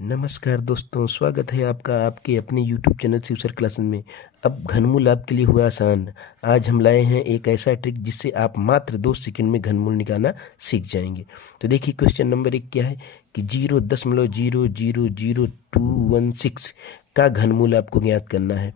नमस्कार दोस्तों, स्वागत है आपका आपके अपने YouTube channel Shiv sir classes में। अब घनमूल आपके लिए हुआ आसान। आज हम लाए हैं एक ऐसा ट्रिक जिससे आप मात्र 2 सेकंड में घनमूल निकालना सीख जाएंगे। तो देखिए, क्वेश्चन नंबर 1 क्या है कि 0.0000216 का घनमूल आपको ज्ञात करना है।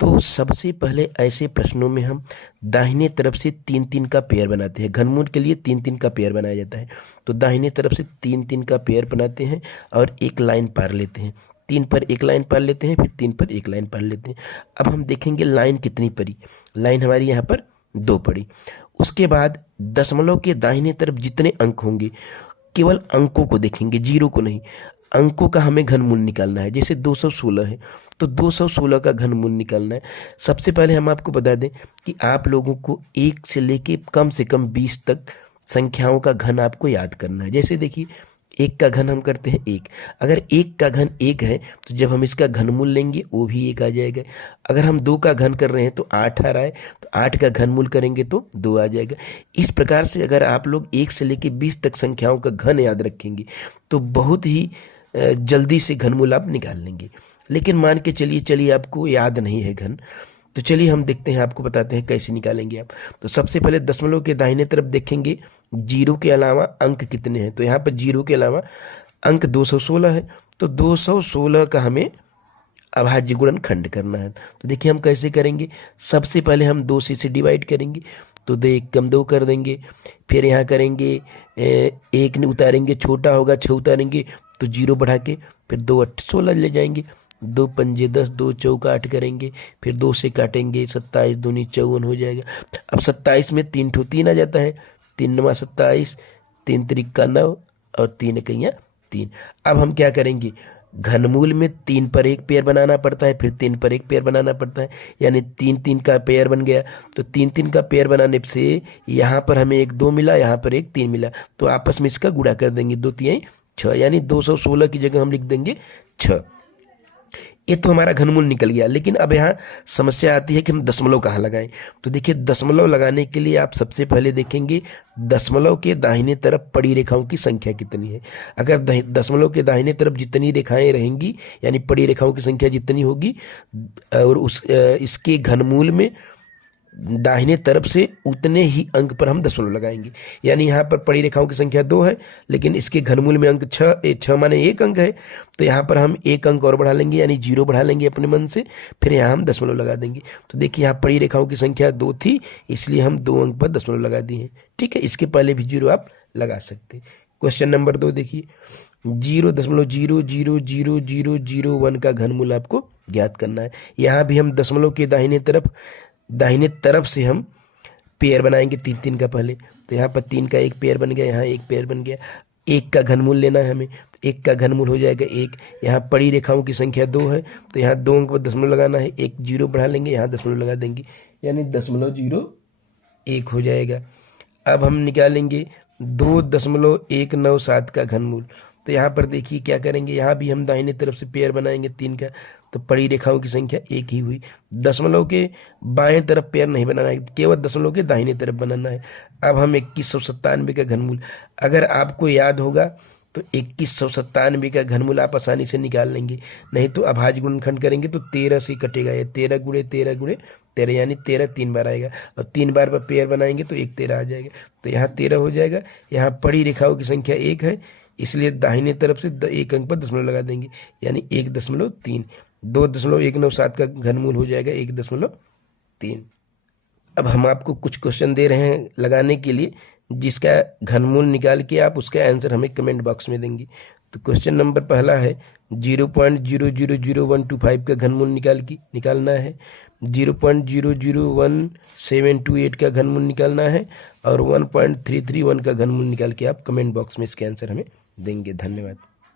तो सबसे पहले ऐसे प्रश्नों में हम दाहिने तरफ से 3-3 का पेयर बनाते हैं। घनमूल के लिए 3-3 का पेयर बनाया जाता है। तो दाहिने तरफ से 3-3 का पेयर बनाते हैं और एक लाइन पार लेते हैं। 3 पर एक लाइन पार लेते हैं, फिर 3 पर एक लाइन पार लेते हैं। अब हम देखेंगे लाइन कितनी पड़ी। लाइन हमारी यहाँ पर 2 पड़ी। उसके बाद दशमलव के दाहिने तरफ जितने अंक होंगे, केवल अंकों को देखेंगे, जीरो को नहीं। अंकों का हमें घनमूल निकालना है। जैसे 216 है तो 216 का घनमूल निकालना है। सबसे पहले हम आपको बता दें कि आप लोगों को 1 से कम 20 तक संख्याओं का घन आपको याद करना है। जैसे देखिए, 1 का घन हम करते हैं 1। अगर 1 का घन 1 है तो जब हम इसका घनमूल लेंगे वो भी 1 आ जाएगा। अगर हम 2 का घन कर रहे हैं तो 8 आ रहा है, तो 8 का घनमूल करेंगे तो 2 आ जाएगा। इस प्रकार से अगर आप लोग 1 से लेकर 20 तक संख्याओं का घन याद रखेंगे तो बहुत ही जल्दी से घनमूल आप निकाल लेंगे। लेकिन मान के चलिए आपको याद नहीं है घन, तो चलिए हम देखते हैं, आपको बताते हैं कैसे निकालेंगे आप। तो सबसे पहले दशमलव के दाहिने तरफ देखेंगे, जीरो के अलावा अंक कितने हैं। तो यहाँ पर जीरो के अलावा अंक 216 है। तो 216 का हमें अभाज्य गुणनखंड करना है। तो देखिए हम कैसे करेंगे। सबसे पहले हम 2 से इसे डिवाइड करेंगे, तो 2 एक कम 2 कर देंगे। फिर यहाँ करेंगे, 1 उतारेंगे, छोटा होगा 6 उतारेंगे तो 0 बढ़ा के फिर 2 8 16 ले जाएंगे। 2 पंजे 10, 2 चौका 8 करेंगे, फिर 2 से काटेंगे, 27 दूनी 54 हो जाएगा। अब 27 में 3 ठो 3 आ जाता है, 3 9 27, 3 त्रिका 9 और 3 इकैया 3। अब हम क्या करेंगे, घनमूल में 3 पर एक पेयर बनाना पड़ता है, फिर 3 पर एक पेयर बनाना पड़ता है, यानी 3-3 का पेयर बन गया। तो 3-3 का पेयर बनाने से यहाँ पर हमें एक 2 मिला, यहाँ पर एक 3 मिला, तो आपस में इसका गुणा कर देंगे, 2 3 6, यानी 216 की जगह हम लिख देंगे 6। ये तो हमारा घनमूल निकल गया। लेकिन अब यहाँ समस्या आती है कि हम दशमलव कहाँ लगाएं। तो देखिए, दशमलव लगाने के लिए आप सबसे पहले देखेंगे दशमलव के दाहिने तरफ पड़ी रेखाओं की संख्या कितनी है। अगर दशमलव के दाहिने तरफ जितनी रेखाएं रहेंगी, यानी पड़ी रेखाओं की संख्या जितनी होगी, और इसके घनमूल में दाहिने तरफ से उतने ही अंक पर हम दशमलव लगाएंगे। यानी यहाँ पर पड़ी रेखाओं की संख्या 2 है, लेकिन इसके घनमूल में अंक 6 माने 1 अंक है, तो यहाँ पर हम 1 अंक और बढ़ा लेंगे, यानी 0 बढ़ा लेंगे अपने मन से, फिर यहाँ हम दशमलव लगा देंगे। तो देखिए, यहाँ पड़ी रेखाओं की संख्या 2 थी, इसलिए हम 2 अंक पर दशमलव लगा दिए हैं। ठीक है, इसके पहले भी 0 आप लगा सकते हैं। क्वेश्चन नंबर 2 देखिए, 0.0000001 का घनमूल आपको ज्ञात करना है। यहाँ भी हम दशमलव के दाहिने तरफ से हम पेयर बनाएंगे 3-3 का पहले। तो यहाँ पर 3 का एक पेयर बन गया, यहाँ एक पेयर बन गया। 1 का घनमूल लेना है हमें, तो 1 का घनमूल हो जाएगा 1। यहाँ पड़ी रेखाओं की संख्या 2 है, तो यहाँ 2 अंक पर दशमलव लगाना है, 1 0 बढ़ा लेंगे, यहाँ दशमलव लगा देंगे, यानी 0.01 हो जाएगा। अब हम निकालेंगे 2.197 का घनमूल। तो यहाँ पर देखिए क्या करेंगे, यहाँ भी हम दाहिने तरफ से पेयर बनाएंगे 3 का, तो पड़ी रेखाओं की संख्या 1 ही हुई। दशमलव के बाएं तरफ पेयर नहीं बनाना है, केवल दशमलव के दाहिने तरफ बनाना है। अब हम 2197 का घनमूल, अगर आपको याद होगा तो 2197 का घनमूल आप आसानी से निकाल लेंगे। नहीं तो अभाज्य गुणनखंड करेंगे तो 13 से कटेगा, ये 13 गुणे 13 गुणे 13, यानी 13 3 बार आएगा, और 3 बार पर पेयर बनाएंगे तो 1 13 आ जाएगा। तो यहाँ 13 हो जाएगा। यहाँ पड़ी रेखाओं की संख्या 1 है, इसलिए दाहिने तरफ से 1 अंक पर दशमलव लगा देंगे, यानी 1.3। 2.197 का घनमूल हो जाएगा 1.3। अब हम आपको कुछ क्वेश्चन दे रहे हैं लगाने के लिए, जिसका घनमूल निकाल के आप उसका आंसर हमें कमेंट बॉक्स में देंगे। तो क्वेश्चन नंबर पहला है 0.000125 का घनमूल निकालना है। 0.001728 का घनमूल निकालना है, और 1.331 का घनमूल निकाल के आप कमेंट बॉक्स में इसके आंसर हमें देंगे। धन्यवाद।